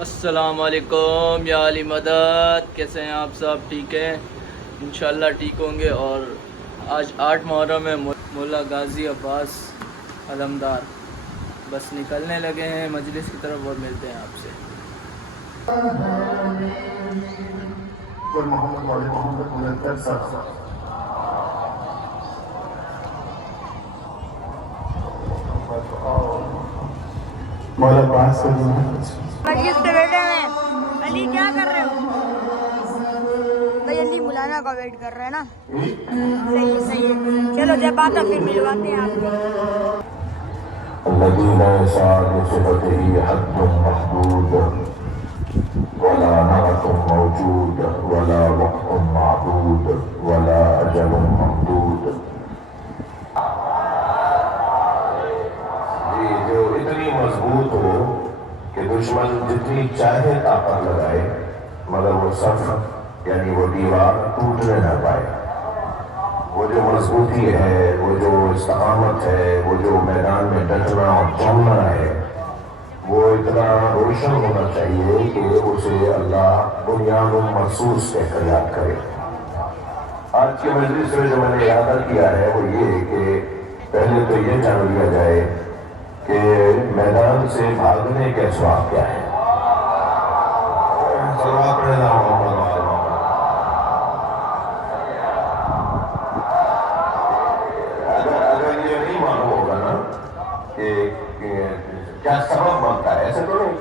السلام علیکم یا علی مدد، کیسے ہیں آپ سب؟ ٹھیک ہیں انشاءاللہ، ٹھیک ہوں گے۔ اور آج 8 محرم ہے، مولا غازی عباس علمدار بس نکلنے لگے ہیں مجلس کی طرف، اور ملتے ہیں آپ سے۔ مولا پاس سے مجلس پہ بیٹھے ہیں۔ علی کیا کر رہے ہو بھائی؟ علی مولانا کا ویٹ کر رہے ہیں نا؟ صحیح ہے، چلو جب آتا پھر ملواتے ہیں آپ کو۔ الذين يسعى بصفته حد محدود ولا نعت موجود ولا وقت معدود ولا أجل ممدود۔ جو اتنی مضبوط ہو کہ دشمن جتنی چاہے طاقت لگائے مگر وہ صف یعنی وہ دیوار ٹوٹنے نہ پائے۔ وہ جو مضبوطی ہے، وہ جو استقامت ہے، وہ جو میدان میں ڈٹنا اور جمنا ہے، وہ اتنا روشن ہونا چاہیے کہ اسے اللہ بنیاد مرصوص کہہ کر یاد کرے۔ آج کی مجلس میں جو میں نے ارادہ کیا ہے وہ یہ کہ پہلے تو یہ جان لیا جائے کہ میدان سے بھاگنے کے اسباب کیا ہے۔ صلوات پڑھنا محمد وآل محمد۔ اگر یہ نہیں معلوم ہوگا نا کہ کیا سبب بنتا ہے، ایسے تو نہیں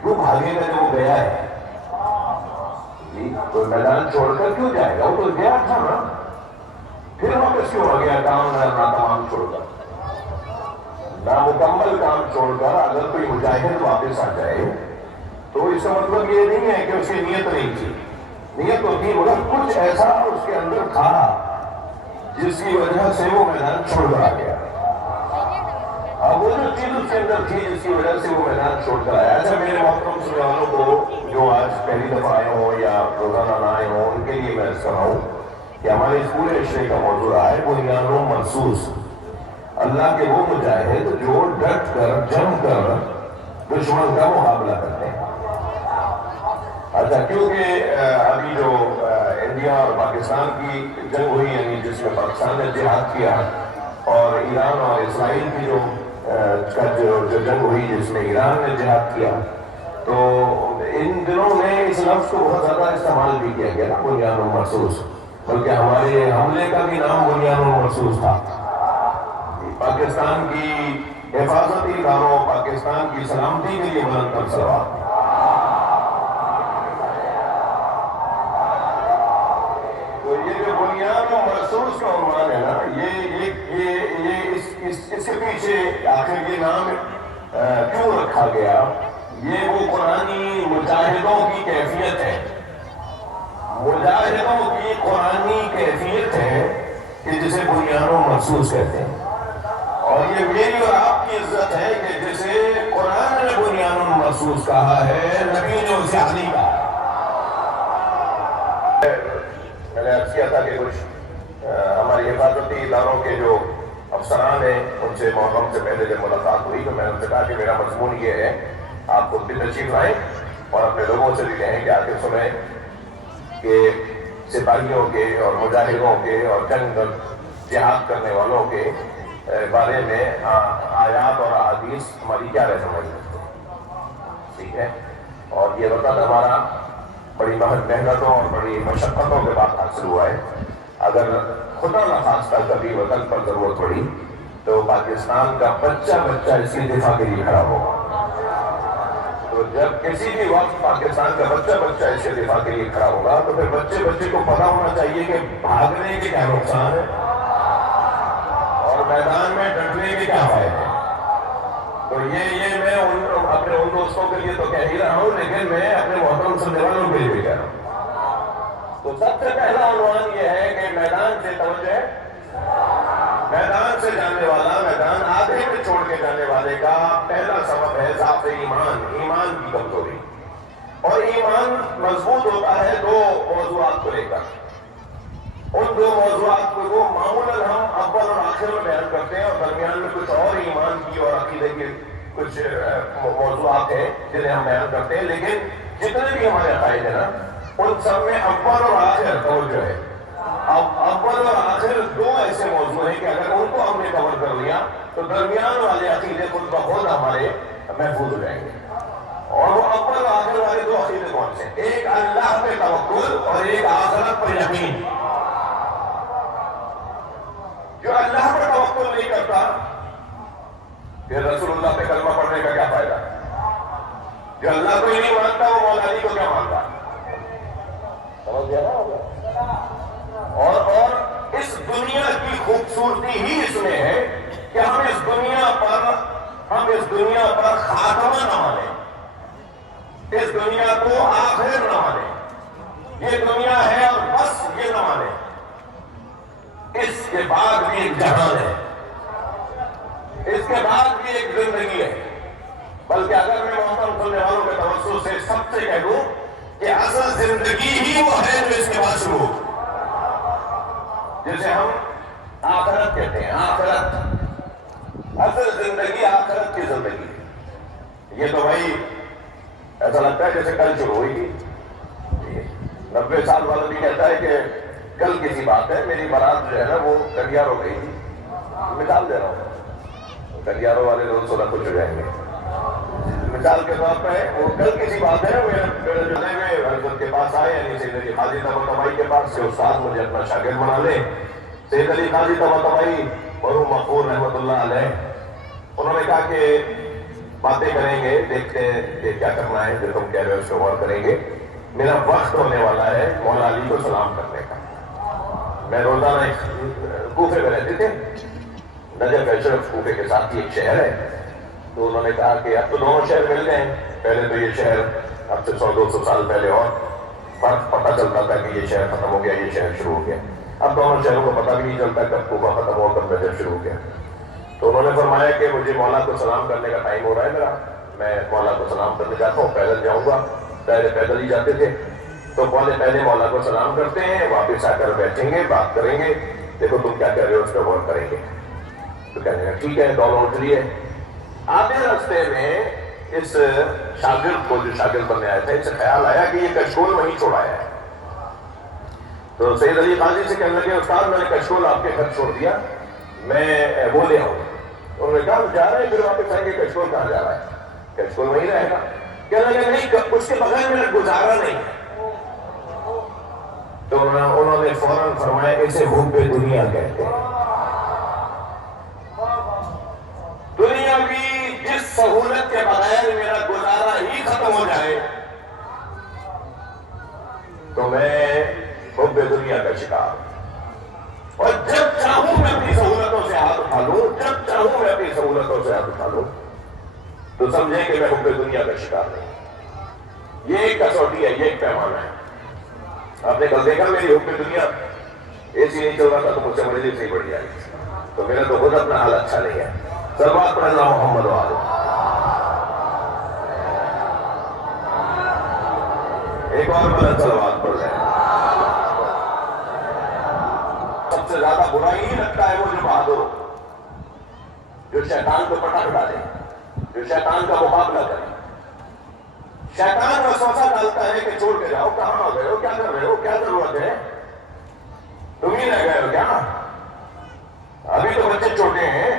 کیوں بھاگے گا جو وہ گیا ہے؟ کوئی میدان چھوڑ کر کیوں جائے گا؟ وہ تو گیا تھا نا، پھر واپس کیوں آ گیا؟ کام نہ تمام چھوڑ کر، نامکمل کام چھوڑ کر اگر کوئی مجاہد واپس آ جائے تو اس کا مطلب یہ نہیں ہے کہ اس کی نیت نہیں تھی۔ نیت تو تھی مگر کچھ ایسا اس کے اندر تھا جس کی وجہ سے وہ میدان چھوڑ کر آ گیا۔ اب وہ جو چیز اس کے اندر تھی جس کی وجہ سے وہ میدان چھوڑ کر آیا، اچھا میرے محترم سننے والوں کو جو آج پہلی دفعہ آئے ہوں یا روزانہ نہ آئے ہوں، ان کے لیے میں کر رہا ہوں کہ ہمارے اس پورے اشرے کا موضوع رہا ہے بنیاد مرصوص، اللہ کے وہ مجاہد جو ڈٹ کر جم کر دشمن کا مقابلہ کرتے ہیں۔ اچھا، کیونکہ ابھی جو انڈیا اور پاکستان کی جنگ ہوئی، یعنی جس میں پاکستان نے جہاد کیا، اور ایران اور اسرائیل کی جو جنگ ہوئی جس میں ایران نے جہاد کیا، تو ان دنوں میں اس لفظ کو بہت زیادہ استعمال بھی کیا گیا نا، بنیاد مرصوص، بلکہ ہمارے حملے کا بھی نام بنیاد مرصوص تھا۔ پاکستان کی حفاظتی اداروں، پاکستان کی سلامتی کے لیے بلند تر سلوات۔ تو یہ جو بنیاد مرصوص کا عنوان ہے نا، اس کے پیچھے آخر یہ نام کیوں رکھا گیا؟ یہ وہ قرآنی مجاہدوں کی کیفیت ہے، مجاہدوں کی قرآنی کیفیت ہے کہ جسے بنیاد مرصوص کہتے ہیں۔ اور یہ میری اور آپ کی عزت ہے کہ جسے قرآن نے بنیاد مرصوص کہا ہے، نبی نے اسے علی کہا۔ میں نے عرض کیا تھا کہ کچھ ہماری حفاظتی اداروں کے جو افسران ہیں ان سے محرم سے پہلے جب ملاقات ہوئی تو میں نے ان سے کہا کہ میرا مضمون یہ ہے، آپ خود بھی تشریف لائیں اور اپنے لوگوں سے بھی کہیں کہ آ کے سنیں کہ سپاہیوں کے اور مجاہدوں کے اور جنگ جہاد کرنے والوں کے بارے میں آیات اور احادیث ہماری کیا رہنمائی ہے، ٹھیک ہے؟ اور یہ وطن ہمارا بڑی محنتوں اور بڑی مشقتوں کے بعد حاصل ہوا ہے۔ اگر خدا نخواستہ کبھی وطن پر ضرورت پڑی تو پاکستان کا بچہ اس کی دفاع کے لیے کھڑا ہوگا۔ تو جب کسی بھی وقت پاکستان کا بچہ اس کے دفاع کے لیے کھڑا ہوگا تو پھر بچے کو پتا ہونا چاہیے کہ بھاگنے کے کیا نقصان ہے اور میدان میں ڈٹنے کے کیا فائدے ہیں۔ تو یہ میں اپنے ان دوستوں کے لیے تو کہہ ہی رہا ہوں، لیکن میں اپنے محترم سننے والوں کے لیے بھی کہہ رہا ہوں۔ تو سب سے پہلا عنوان یہ ہے کہ میدان سے توجہ، میدان سے جانے والا، میدان آدھے میں چھوڑ کے جانے والے کا پہلا سبب ہے ضعف ایمان کی کمزوری۔ اور ایمان مضبوط ہوتا ہے دو موضوعات کو لے کر۔ ان دو موضوعات کو معمولاً ہم اول اور آخر میں بیان کرتے ہیں اور درمیان میں کچھ اور ایمان کی اور عقیدے کی کچھ موضوعات ہیں جنہیں ہم بیان کرتے ہیں، لیکن جتنے بھی ہمارے عقائد ہیں نا ان سب میں اول اور آخر توجہ ہے. اب اول اور آخر دو ایسے موضوع ہیں کہ اگر ان کو ہم نے کور کر لیا تو درمیان والے عقیدے خود بخود ہمارے محفوظ ہو جائیں گے. اور وہ اول اور آخر والے دو عقیدے کون سے؟ ایک اللہ پہ توکل اور ایک آخرت پر یقین. جو اللہ پر توکل نہیں کرتا پھر رسول اللہ پہ کلمہ پڑھنے کا کیا فائدہ؟ جو اللہ کو ہی نہیں مانتا وہ مولا علی کو کیا مانتا؟ سمجھ گیا نا؟ اور اس دنیا کی خوبصورتی ہی اس میں ہے کہ ہم اس دنیا پر خاتمہ نہ مانیں، اس دنیا کو آخر نہ مانیں. یہ دنیا ہے اور بس یہ نہ مانیں. اس کے بعد بھی ایک جہان ہے، اس کے بعد بھی ایک زندگی ہے. بلکہ اگر میں محترم سننے والوں کے توسط سے سب سے کہہ دوں کہ اصل زندگی ہی وہ ہے جو اس کے بعد شروع ہو، جسے ہم آخرت کہتے ہیں. آخرت، اصل زندگی آخرت کی زندگی. یہ تو بھائی ایسا لگتا ہے جیسے کل شروع ہوئی تھی. 90 سال والا بھی کہتا ہے کہ کل کسی بات ہے. میری بارات جو ہے نا وہ کلیارو گئی تھی. مثال دے رہا ہوں، کلیارو والے روز سولہ کچھ ہو جائیں گے. مثال کے طور پہ وہ کل کسی بات ہے. میرے جو میں حضرت کے پاس آئے، یعنی سید علی قاضی طباطبائی کے پاس سے استاد مجھے اپنا شاگرد بنا لے. سید علی قاضی طباطبائی مرحوم مغفور رحمۃ اللہ علیہ، انہوں نے کہا کہ باتیں کریں گے، دیکھتے ہیں کہ کیا کرنا ہے، جو تم کہہ رہے ہو اس پہ غور کریں گے. میرا وقت ہونے والا ہے مولا علی کو سلام کرنے کا. میں روزانہ کوفے میں رہتے تھے، نجف اشرف کوفے کے ساتھ ہی ایک شہر ہے. تو انہوں نے کہا کہ اب تو دونوں شہر مل گئے ہیں. پہلے تو یہ شہر اب سے 100-200 سال پہلے اور فرق پتہ چلتا تھا کہ یہ شہر ختم ہو گیا، یہ شہر شروع ہو گیا. اب دونوں شہروں کو پتہ بھی نہیں چلتا کب کوفہ ختم ہوا کب نجف شروع ہو گیا. تو انہوں نے فرمایا کہ مجھے مولا کو سلام کرنے کا ٹائم ہو رہا ہے میرا، میں مولا کو سلام کرنے جاتا ہوں. پیدل جاؤں گا. پہلے پیدل ہی جاتے تھے. تو پہلے مولا کو سلام کرتے ہیں، واپس آ کر بیٹھیں گے، بات کریں گے، دیکھو تم کیا کہہ رہے ہو اس پہ غور کریں گے. تو کہنے لگا ٹھیک ہے. دونوں اٹھ لیے. آتے راستے میں اس شاگرد کو، جو شاگرد بننے آیا تھا، اسے خیال آیا کہ یہ کشکول وہیں چھوڑایا ہے. تو سید علی قاضی سے کہنے لگے استاد میں نے کشکول آپ کے گھر چھوڑ دیا، میں وہ لے آؤں. انہوں نے کہا جا رہے ہیں پھر واپس آئیں گے، کشکول کہاں جا رہا ہے؟ کشکول وہیں رہے گا. کہنے لگے نہیں، اس کے بغیر میرا گزارا نہیں ہے. تو انہوں نے فوراً فرمایا اسے حب دنیا کہتے ہیں. دنیا کی جس سہولت کے بغیر میرا گزارا ہی ختم ہو جائے تو میں حب دنیا کا شکار. اور جب چاہوں میں اپنی سہولتوں سے ہاتھ اٹھا لوں، جب چاہوں میں اپنی سہولتوں سے ہاتھ اٹھا لوں تو سمجھیں کہ میں حب دنیا کا شکار نہیں. یہ ایک کسوٹی ہے، یہ ایک پیمانہ ہے. آپ نے کل دیکھا میری حب دنیا اے سی نہیں چل رہا تھا تو مجھ سے مجھے صحیح بڑھ جائے. تو میرا تو خود اپنا حال اچھا نہیں ہے. صلوات پڑھ اللہ محمد وآلہ. ایک اور بلند صلوات پڑھ لیں. سب سے زیادہ برا ہی لگتا ہے وہ جو بہادر ہو، جو شیطان کو پٹا اٹھا دے، جو شیطان کا مقابلہ کرے. شیطان وسوسہ ڈالتا ہے کہ چھوڑ کے جاؤ، کہاں آ گئے ہو، کیا کر رہے ہو، کیا ضرورت ہے، تم ہی رہ گئے ہو کیا، ابھی تو بچے چھوٹے ہیں،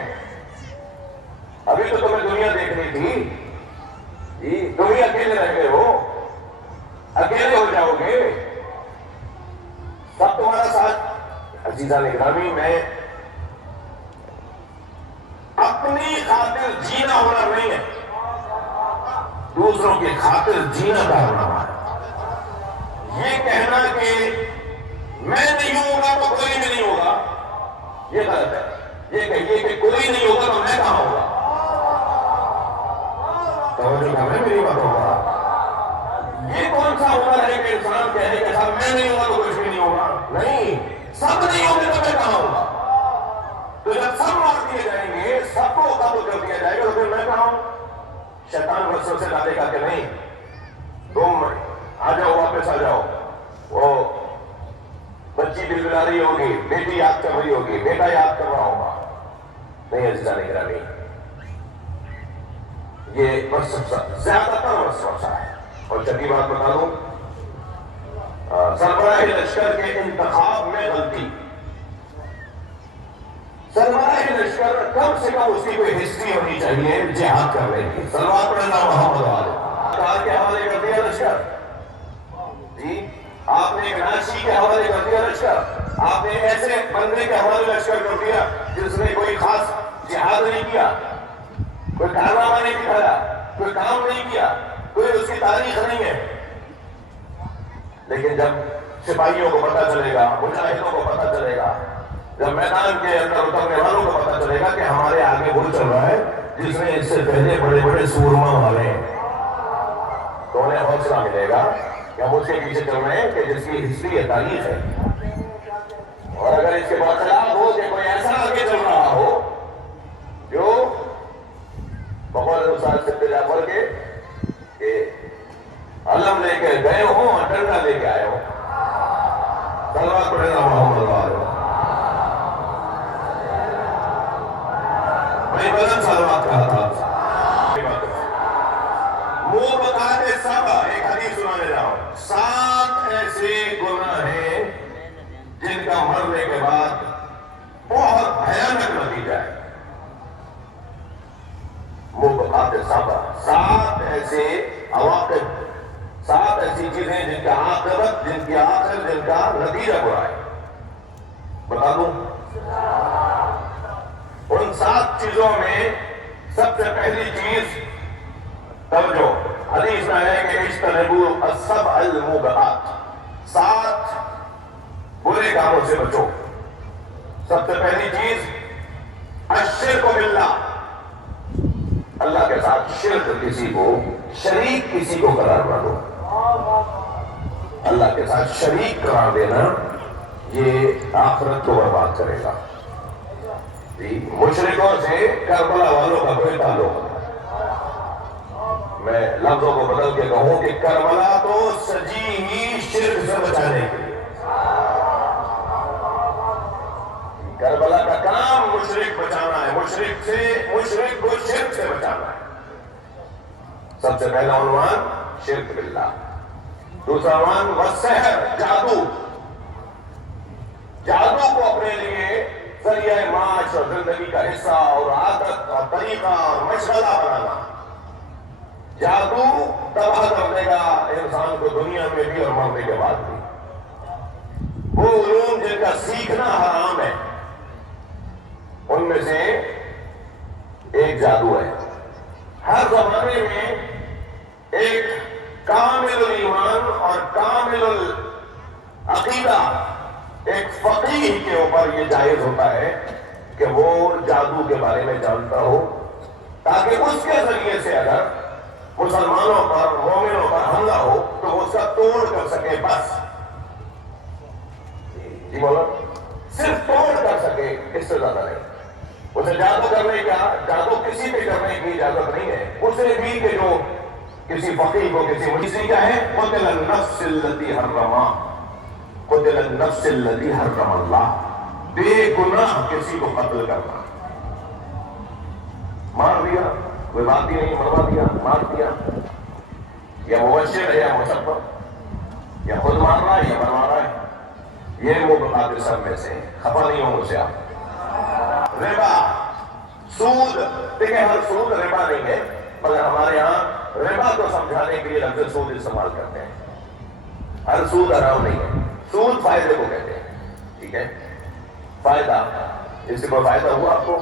ابھی تو تمہیں دنیا دیکھنی تھی، تم ہی اکیلے رہ گئے ہو، اکیلے ہو جاؤ گے، سب تمہارا ساتھ. عزیزان اکرامی، میں اپنی خاطر جینا ہونا نہیں ہے، دوسروں کی خاطر جینا کا ہونا ہے. یہ کہنا کہ میں نہیں ہوں گا تو کوئی بھی نہیں ہوگا، یہ غلط ہے. یہ کہیے کہ کوئی نہیں ہوگا تو میں کہاں ہوگا. توجہ کر رہے ہیں میری باتوں کا؟ یہ کون سا ہنر ہے کہ انسان کہے کہ صاحب میں نہیں ہوگا تو کچھ بھی نہیں ہوگا؟ نہیں، سب نہیں ہوں گے تو میں کہاں ہوگا. تو جب سب مار دیے جائیں گے، سب کو قتل کر دیا جائے گا تو پھر میں کہاں ہوں. شیطان وسوسے سے ڈالے گا کہ نہیں تم آ جاؤ، واپس آ جاؤ. وہ بچی بلبلا رہی ہوگی، بیٹی یاد کر رہی ہوگی، بیٹا یاد کر رہا ہوگا. نہیں عزیزان گرامی، یہ زیادہ تر وسوسہ ہے. اور چھٹی بات بتا دوں، سربراہ لشکر کے انتخاب میں غلطی. سربراہ لشکر کم سے کم اس کی کوئی ہسٹری ہونی چاہیے جہاد کر رہی تھی. سلوات پڑھنا محمد والے کے حوالے کر دیا لشکر. جی آپ نے ایک ناشی کے حوالے کر دیا لشکر. آپ نے ایسے بندے کے حوالے لشکر کر دیا جس نے کوئی خاص جہاد نہیں کیا، کوئی کارنامہ نہیں دکھایا، کوئی کام نہیں کیا، کوئی اس کی تاریخ نہیں ہے. لیکن جب سپاہیوں کو پتہ چلے گا، مجاہدوں کو پتہ چلے گا، جب میدان کے اندر اترنے والوں کو پتہ چلے گا کہ ہمارے آگے وہ چل رہا ہے جس نے اس سے پہلے بڑے بڑے سورما والے ہیں، تو انہیں حوصلہ ملے گا کہ ہم اس کے پیچھے چل رہے ہیں کہ جس کی ہسٹری ہے، تاریخ ہے. اور اگر اس کے برخلاف ہو کہ کوئی ایسا آگے چل رہا ہو جو بقول استاد سید جعفر کے کہ علم لے کے گئے ہوں اور ڈنڈا لے کے آئے ہوں. صلوات پڑھنا محمد والے. میں بدن صلوات کہا تھا. منہ بتاتے سب ایک حدیث سنانے جاؤ. 7 ایسے گناہ ہیں جن کا مرنے کے بعد بہت بھیانک نتیجہ ہے. منہ بتاتے سب 7 ایسے عواقب، 7 ایسی چیزیں جن کا عاقبت، جن کی آخر، جن کا نتیجہ برا ہے. بتا دوں ان 7 چیزوں میں سب سے پہلی چیز توجہ. حدیث میں ہے کہ اجتنبوا السبع الموبقات، 7 برے کاموں سے بچو. سب سے پہلی چیز الشرک باللہ، اللہ کے ساتھ شرک کسی کو، شریک کسی کو قرار نہ دو. اللہ کے ساتھ شریک قرار دینا یہ آخرت کو برباد کرے گا. مشرکوں سے کربلا والوں کا کوئی تعلق نہیں. میں لفظوں کو بدل کے کہوں کہ کربلا تو سجی ہی شرک سے بچانے کے لیے. کربلا کا کام مشرک بچانا ہے، مشرک کو شرک سے بچانا ہے. سب سے پہلا عنوان شرک باللہ. دوسرا عنوان والسحر، جادو. جادو کو اپنے لیے ذریعہ معاش اور زندگی کا حصہ اور عادت اور طریقہ اور مشغلہ بنانا. جادو تباہ کر دے گا انسان کو دنیا میں بھی اور مرنے کے بعد بھی. وہ علوم جن کا سیکھنا حرام ہے ان میں سے ایک جادو ہے. ہر زمانے میں ایک کامل الایمان اور کامل العقیدہ ایک فقیہ کے اوپر یہ جائز ہوتا ہے کہ وہ جادو کے بارے میں جانتا ہو، تاکہ اس کے ذریعے سے اگر مسلمانوں پر، مومنوں پر حملہ ہو تو وہ اس کا توڑ کر سکے. بس جی مولانا، صرف توڑ کر سکے، اس سے زیادہ نہیں. اسے جادو کرنے کا، جادو کسی پہ کرنے کی اجازت نہیں ہے. اسے بھی کہ جو کسی فقیہ کو، کسی مجلسی کا ہے، قتل النفس التي حرمها، قتل النفس التي حرم اللہ. بے گناہ کسی کو قتل کرنا، مار دیا، کوئی بات ہی نہیں، مروا دیا، مار دیا، یا مبشر ہے یا مسبب، یا خود مار رہا ہے یا مروا رہا ہے. یہ وہ بتاتے سب میں سے خفا نہیں ہوں سے. آپ ربا، سود، دیکھیں ہر سود ربا نہیں ہے، مگر ہمارے ہاں ربا کو سمجھانے کے لیے لفظ سود استعمال کرتے ہیں. ہر سود حرام نہیں ہے. سود فائدے کو کہتے ہیں. ٹھیک ہے، فائدہ، اس سے کوئی فائدہ ہوا آپ کو؟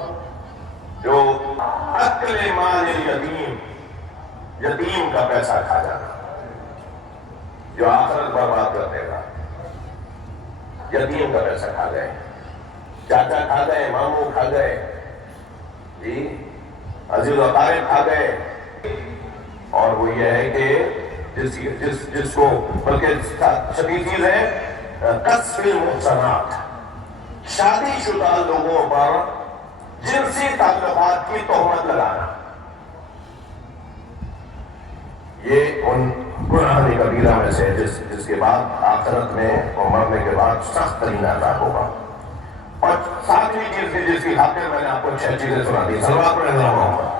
جو اکل مال یتیم، یتیم کا پیسہ کھا جانا، جو آخرت برباد کر دے گا. یتیم کا پیسہ کھا گئے، چاچا کھا گئے، ماموں کھا گئے، جی عزیز و اقارب کھا گئے. اور وہ یہ ہے کہ جس کو، بلکہ شدید چیز ہے قذف المحصنات، شادی شدہ لوگوں پر جنسی تعلقات کی تہمت لگانا. یہ ان گناہ کبیرہ میں سے جس کے بعد آخرت میں اور مرنے کے بعد سخت ترین عذاب ہوگا. اور ساتویں چیز جس کی خاطر میں نے آپ کو 6 چیزیں سنا دی. صلوات پڑھیں محمد.